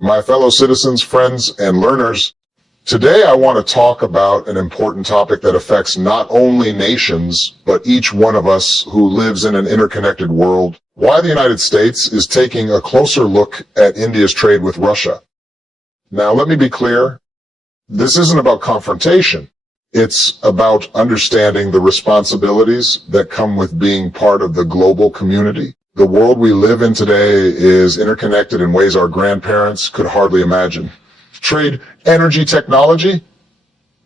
My fellow citizens, friends, and learners, today I want to talk about an important topic that affects not only nations, but each one of us who lives in an interconnected world. Why the United States is taking a closer look at India's trade with Russia. Now, let me be clear. This isn't about confrontation. It's about understanding the responsibilities that come with being part of the global community. The world we live in today is interconnected in ways our grandparents could hardly imagine. Trade, energy, technology,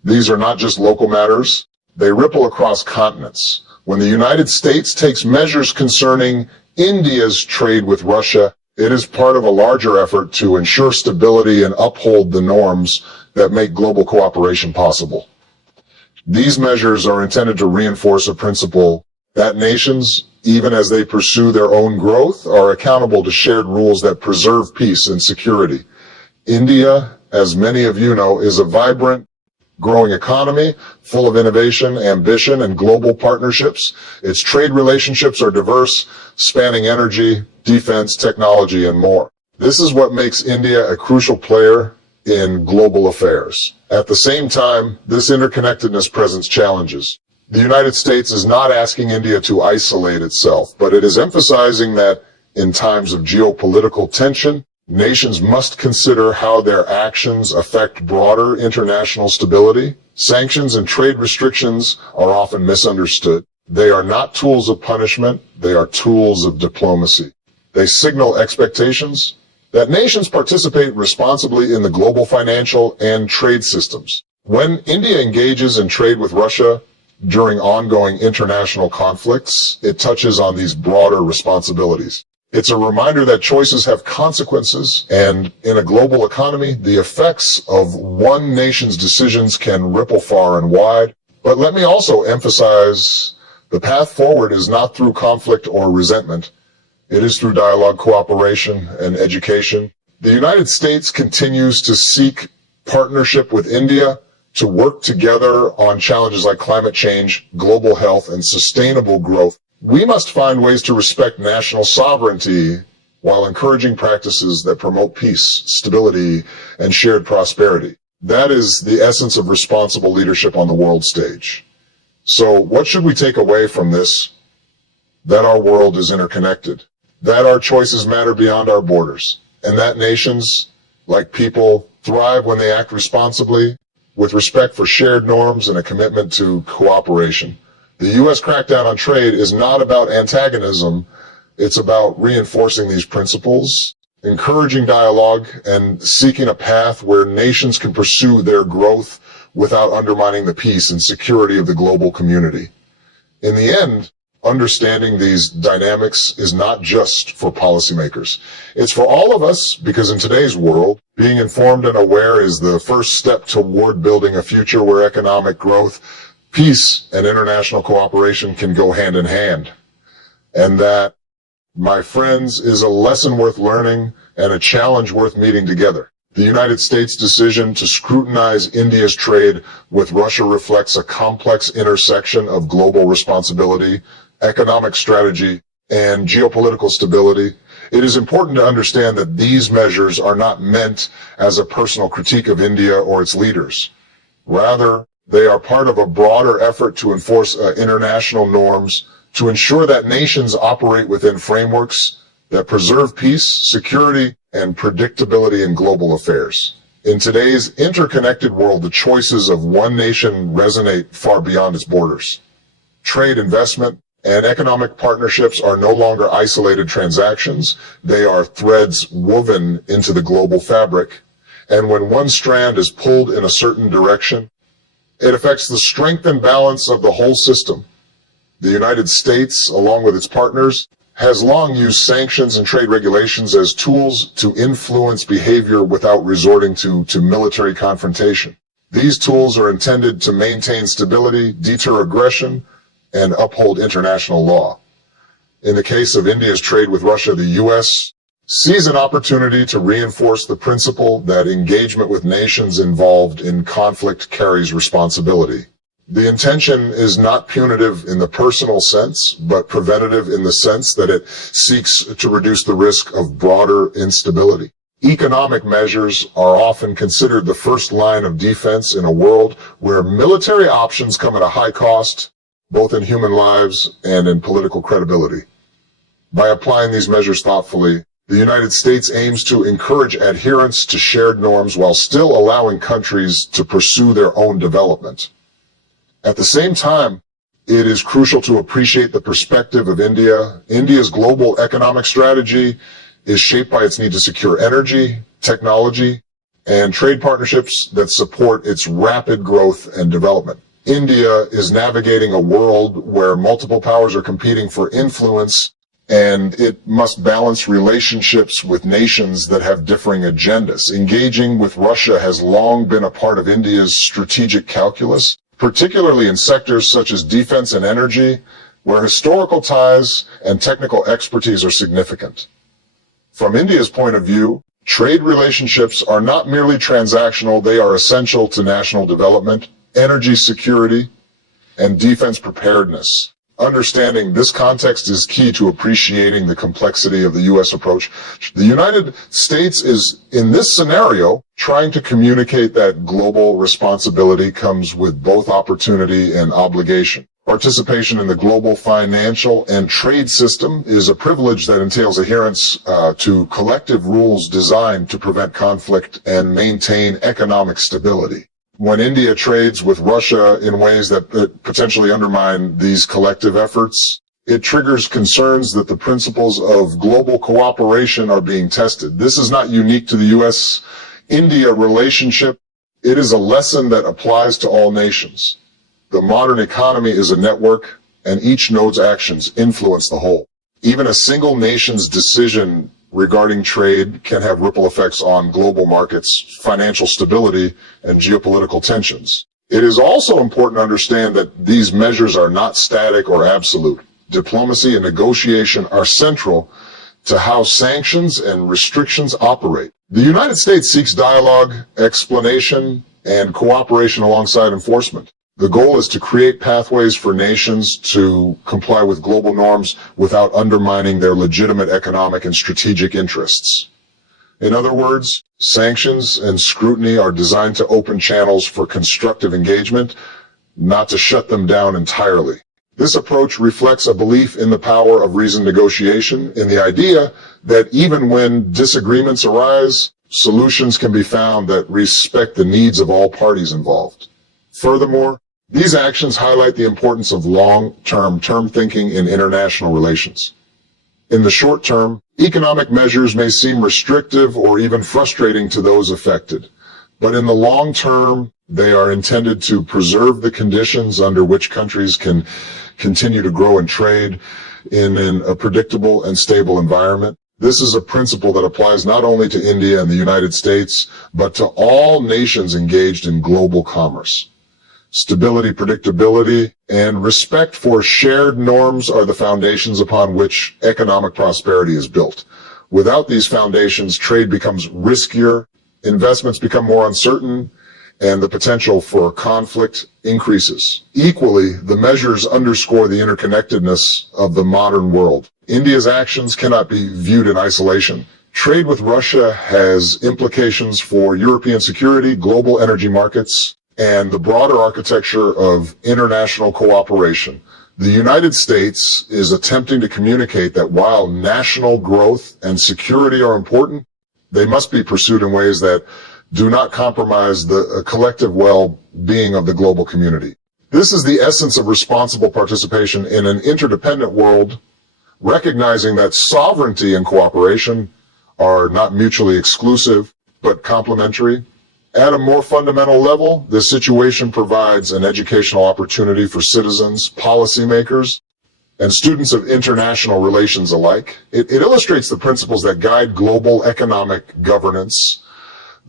these are not just local matters. They ripple across continents. When the United States takes measures concerning India's trade with Russia, it is part of a larger effort to ensure stability and uphold the norms that make global cooperation possible. These measures are intended to reinforce a principle that nations, even as they pursue their own growth, are accountable to shared rules that preserve peace and security. India, as many of you know, is a vibrant, growing economy full of innovation, ambition, and global partnerships. Its trade relationships are diverse, spanning energy, defense, technology, and more. This is what makes India a crucial player in global affairs. At the same time, this interconnectedness presents challenges. The United States is not asking India to isolate itself, but it is emphasizing that in times of geopolitical tension, nations must consider how their actions affect broader international stability. Sanctions and trade restrictions are often misunderstood. They are not tools of punishment, they are tools of diplomacy. They signal expectations that nations participate responsibly in the global financial and trade systems. When India engages in trade with Russia during ongoing international conflicts, it touches on these broader responsibilities. It's a reminder that choices have consequences, and in a global economy, the effects of one nation's decisions can ripple far and wide. But let me also emphasize, the path forward is not through conflict or resentment. It is through dialogue, cooperation, and education. The United States continues to seek partnership with India to work together on challenges like climate change, global health, and sustainable growth. We must find ways to respect national sovereignty while encouraging practices that promote peace, stability, and shared prosperity. That is the essence of responsible leadership on the world stage. So what should we take away from this? That our world is interconnected, that our choices matter beyond our borders, and that nations, like people, thrive when they act responsibly, with respect for shared norms and a commitment to cooperation. The U.S. crackdown on trade is not about antagonism. It's about reinforcing these principles, encouraging dialogue, and seeking a path where nations can pursue their growth without undermining the peace and security of the global community. In the end, understanding these dynamics is not just for policymakers. It's for all of us, because in today's world, being informed and aware is the first step toward building a future where economic growth, peace, and international cooperation can go hand in hand. And that, my friends, is a lesson worth learning and a challenge worth meeting together. The United States' decision to scrutinize India's trade with Russia reflects a complex intersection of global responsibility, economic strategy, and geopolitical stability. It is important to understand that these measures are not meant as a personal critique of India or its leaders. Rather, they are part of a broader effort to enforce international norms, to ensure that nations operate within frameworks that preserve peace, security, and predictability in global affairs. In today's interconnected world, the choices of one nation resonate far beyond its borders. Trade, investment, and economic partnerships are no longer isolated transactions. They are threads woven into the global fabric. And when one strand is pulled in a certain direction, it affects the strength and balance of the whole system. The United States, along with its partners, has long used sanctions and trade regulations as tools to influence behavior without resorting to military confrontation. These tools are intended to maintain stability, deter aggression, and uphold international law. In the case of India's trade with Russia, the U.S. sees an opportunity to reinforce the principle that engagement with nations involved in conflict carries responsibility. The intention is not punitive in the personal sense, but preventative in the sense that it seeks to reduce the risk of broader instability. Economic measures are often considered the first line of defense in a world where military options come at a high cost, both in human lives and in political credibility. By applying these measures thoughtfully, the United States aims to encourage adherence to shared norms while still allowing countries to pursue their own development. At the same time, it is crucial to appreciate the perspective of India. India's global economic strategy is shaped by its need to secure energy, technology, and trade partnerships that support its rapid growth and development. India is navigating a world where multiple powers are competing for influence, and it must balance relationships with nations that have differing agendas. Engaging with Russia has long been a part of India's strategic calculus, particularly in sectors such as defense and energy, where historical ties and technical expertise are significant. From India's point of view, trade relationships are not merely transactional, they are essential to national development, energy security, and defense preparedness. Understanding this context is key to appreciating the complexity of the U.S. approach. The United States is, in this scenario, trying to communicate that global responsibility comes with both opportunity and obligation. Participation in the global financial and trade system is a privilege that entails adherence to collective rules designed to prevent conflict and maintain economic stability. When India trades with Russia in ways that potentially undermine these collective efforts, it triggers concerns that the principles of global cooperation are being tested. This is not unique to the U.S.-India relationship. It is a lesson that applies to all nations. The modern economy is a network, and each node's actions influence the whole. Even a single nation's decision regarding trade can have ripple effects on global markets, financial stability, and geopolitical tensions. It is also important to understand that these measures are not static or absolute. Diplomacy and negotiation are central to how sanctions and restrictions operate. The United States seeks dialogue, explanation, and cooperation alongside enforcement. The goal is to create pathways for nations to comply with global norms without undermining their legitimate economic and strategic interests. In other words, sanctions and scrutiny are designed to open channels for constructive engagement, not to shut them down entirely. This approach reflects a belief in the power of reasoned negotiation, in the idea that even when disagreements arise, solutions can be found that respect the needs of all parties involved. Furthermore, these actions highlight the importance of long-term thinking in international relations. In the short term, economic measures may seem restrictive or even frustrating to those affected, but in the long term, they are intended to preserve the conditions under which countries can continue to grow and trade in a predictable and stable environment. This is a principle that applies not only to India and the United States, but to all nations engaged in global commerce. Stability, predictability, and respect for shared norms are the foundations upon which economic prosperity is built. Without these foundations, trade becomes riskier, investments become more uncertain, and the potential for conflict increases. Equally, the measures underscore the interconnectedness of the modern world. India's actions cannot be viewed in isolation. Trade with Russia has implications for European security, global energy markets, and the broader architecture of international cooperation. The United States is attempting to communicate that while national growth and security are important, they must be pursued in ways that do not compromise the collective well-being of the global community. This is the essence of responsible participation in an interdependent world, recognizing that sovereignty and cooperation are not mutually exclusive, but complementary. At a more fundamental level, this situation provides an educational opportunity for citizens, policymakers, and students of international relations alike. It illustrates the principles that guide global economic governance,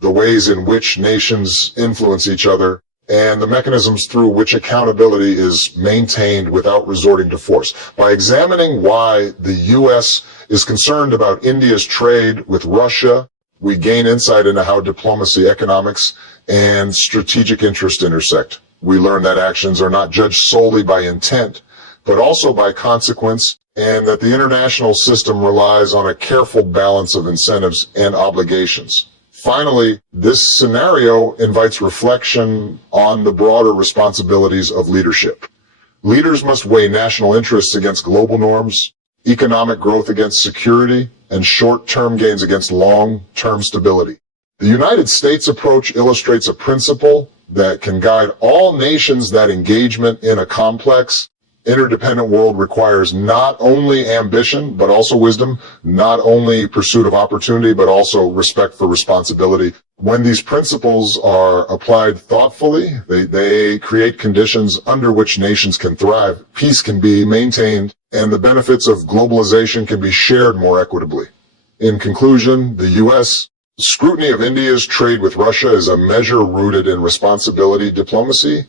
the ways in which nations influence each other, and the mechanisms through which accountability is maintained without resorting to force. By examining why the U.S. is concerned about India's trade with Russia, we gain insight into how diplomacy, economics, and strategic interest intersect. We learn that actions are not judged solely by intent, but also by consequence, and that the international system relies on a careful balance of incentives and obligations. Finally, this scenario invites reflection on the broader responsibilities of leadership. Leaders must weigh national interests against global norms, economic growth against security, and short-term gains against long-term stability. The United States approach illustrates a principle that can guide all nations that engagement in a complex, interdependent world requires not only ambition, but also wisdom, not only pursuit of opportunity, but also respect for responsibility. When these principles are applied thoughtfully, they create conditions under which nations can thrive, peace can be maintained, and the benefits of globalization can be shared more equitably. In conclusion, the U.S. scrutiny of India's trade with Russia is a measure rooted in responsibility, diplomacy,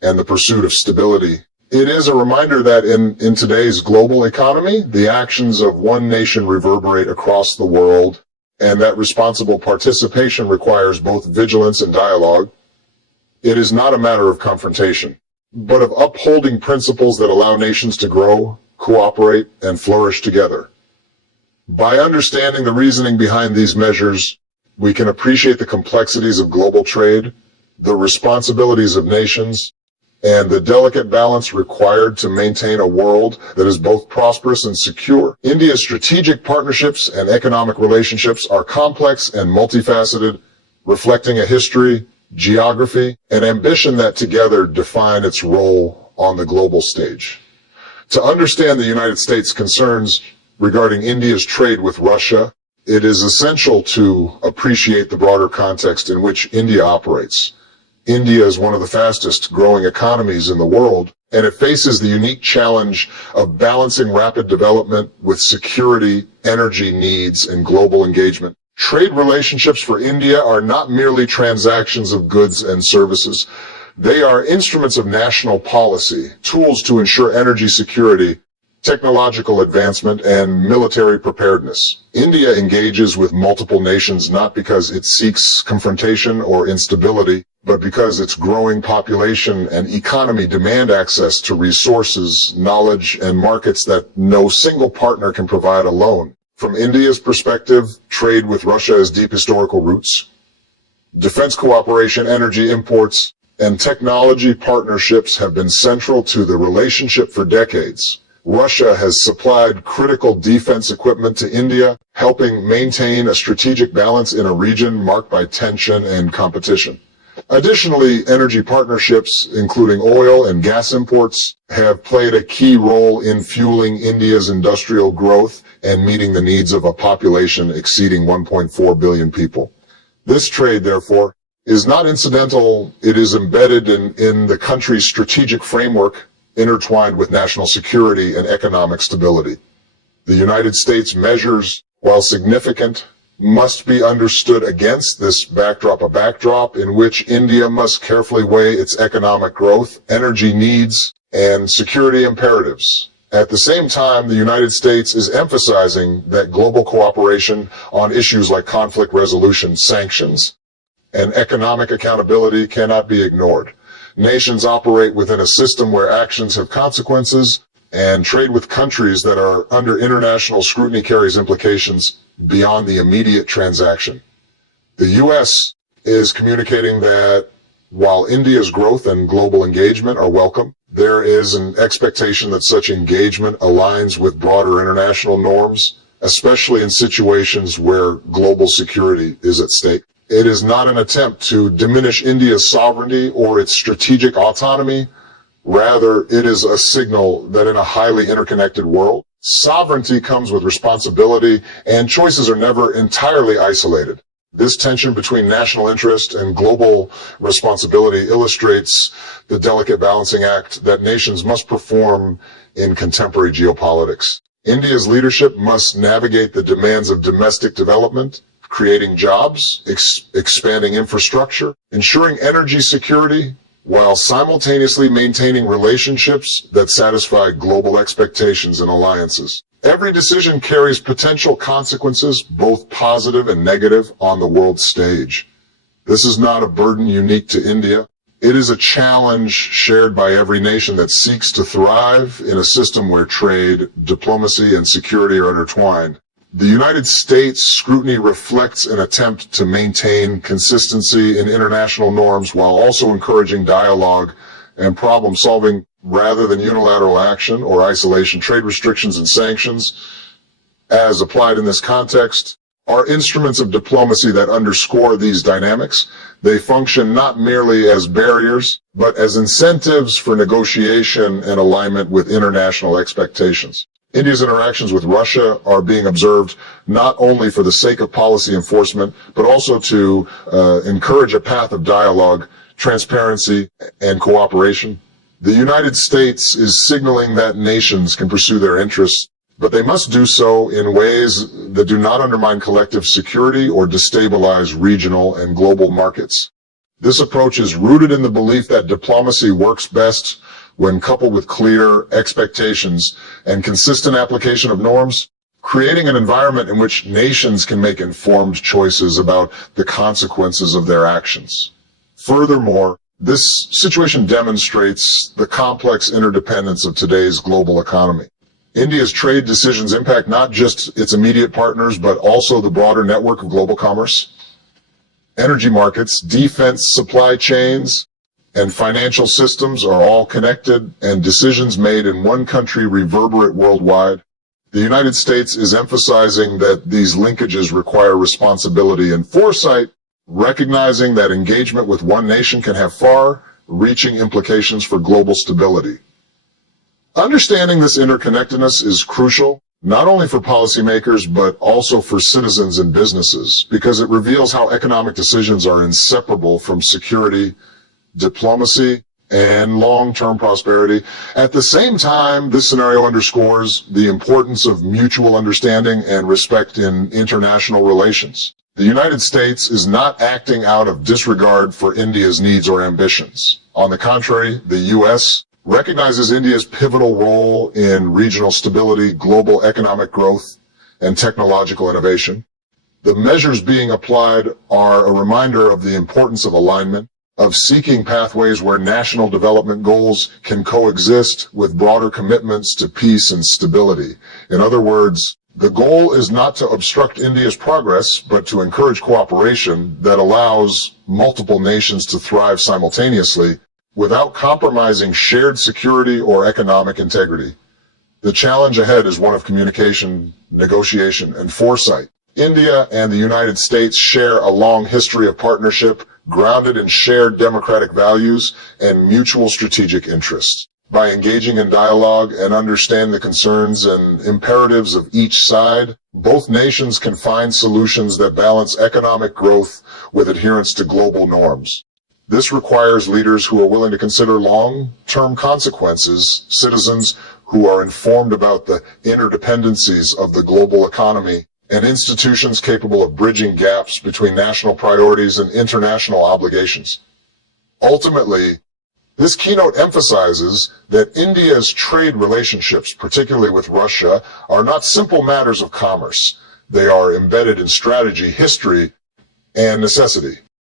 and the pursuit of stability. It is a reminder that in today's global economy, the actions of one nation reverberate across the world, and that responsible participation requires both vigilance and dialogue. It is not a matter of confrontation, but of upholding principles that allow nations to grow, cooperate, and flourish together. By understanding the reasoning behind these measures, we can appreciate the complexities of global trade, the responsibilities of nations, and the delicate balance required to maintain a world that is both prosperous and secure. India's strategic partnerships and economic relationships are complex and multifaceted, reflecting a history, geography, and ambition that together define its role on the global stage. To understand the United States' concerns regarding India's trade with Russia, it is essential to appreciate the broader context in which India operates. India is one of the fastest growing economies in the world, and it faces the unique challenge of balancing rapid development with security, energy needs, and global engagement. Trade relationships for India are not merely transactions of goods and services. They are instruments of national policy, tools to ensure energy security, technological advancement, and military preparedness. India engages with multiple nations not because it seeks confrontation or instability, but because its growing population and economy demand access to resources, knowledge, and markets that no single partner can provide alone. From India's perspective, trade with Russia has deep historical roots. Defense cooperation, energy imports, and technology partnerships have been central to the relationship for decades. Russia has supplied critical defense equipment to India, helping maintain a strategic balance in a region marked by tension and competition. Additionally, energy partnerships, including oil and gas imports, have played a key role in fueling India's industrial growth and meeting the needs of a population exceeding 1.4 billion people. This trade, therefore, is not incidental. It is embedded in the country's strategic framework, intertwined with national security and economic stability. The United States measures, while significant, must be understood against this backdrop, a backdrop in which India must carefully weigh its economic growth, energy needs, and security imperatives. At the same time, the United States is emphasizing that global cooperation on issues like conflict resolution, sanctions, and economic accountability cannot be ignored. Nations operate within a system where actions have consequences, and trade with countries that are under international scrutiny carries implications beyond the immediate transaction. The U.S. is communicating that while India's growth and global engagement are welcome, there is an expectation that such engagement aligns with broader international norms, especially in situations where global security is at stake. It is not an attempt to diminish India's sovereignty or its strategic autonomy. Rather, it is a signal that in a highly interconnected world, sovereignty comes with responsibility, and choices are never entirely isolated. This tension between national interest and global responsibility illustrates the delicate balancing act that nations must perform in contemporary geopolitics. India's leadership must navigate the demands of domestic development, creating jobs, expanding infrastructure, ensuring energy security, while simultaneously maintaining relationships that satisfy global expectations and alliances. Every decision carries potential consequences, both positive and negative, on the world stage. This is not a burden unique to India. It is a challenge shared by every nation that seeks to thrive in a system where trade, diplomacy, and security are intertwined. The United States scrutiny reflects an attempt to maintain consistency in international norms while also encouraging dialogue and problem solving rather than unilateral action or isolation. Trade restrictions and sanctions, as applied in this context, are instruments of diplomacy that underscore these dynamics. They function not merely as barriers, but as incentives for negotiation and alignment with international expectations. India's interactions with Russia are being observed not only for the sake of policy enforcement, but also to encourage a path of dialogue, transparency, and cooperation. The United States is signaling that nations can pursue their interests, but they must do so in ways that do not undermine collective security or destabilize regional and global markets. This approach is rooted in the belief that diplomacy works best when coupled with clear expectations and consistent application of norms, creating an environment in which nations can make informed choices about the consequences of their actions. Furthermore, this situation demonstrates the complex interdependence of today's global economy. India's trade decisions impact not just its immediate partners, but also the broader network of global commerce. Energy markets, defense supply chains, and financial systems are all connected, and decisions made in one country reverberate worldwide. The United States is emphasizing that these linkages require responsibility and foresight, recognizing that engagement with one nation can have far-reaching implications for global stability. Understanding this interconnectedness is crucial, not only for policymakers, but also for citizens and businesses, because it reveals how economic decisions are inseparable from security, diplomacy, and long-term prosperity. At the same time, this scenario underscores the importance of mutual understanding and respect in international relations. The United States is not acting out of disregard for India's needs or ambitions. On the contrary, the U.S. recognizes India's pivotal role in regional stability, global economic growth, and technological innovation. The measures being applied are a reminder of the importance of alignment, of seeking pathways where national development goals can coexist with broader commitments to peace and stability. In other words, the goal is not to obstruct India's progress, but to encourage cooperation that allows multiple nations to thrive simultaneously without compromising shared security or economic integrity. The challenge ahead is one of communication, negotiation, and foresight. India and the United States share a long history of partnership grounded in shared democratic values and mutual strategic interests. By engaging in dialogue and understanding the concerns and imperatives of each side, both nations can find solutions that balance economic growth with adherence to global norms. This requires leaders who are willing to consider long-term consequences, citizens who are informed about the interdependencies of the global economy, and institutions capable of bridging gaps between national priorities and international obligations. Ultimately, this keynote emphasizes that India's trade relationships, particularly with Russia, are not simple matters of commerce. They are embedded in strategy, history, and necessity.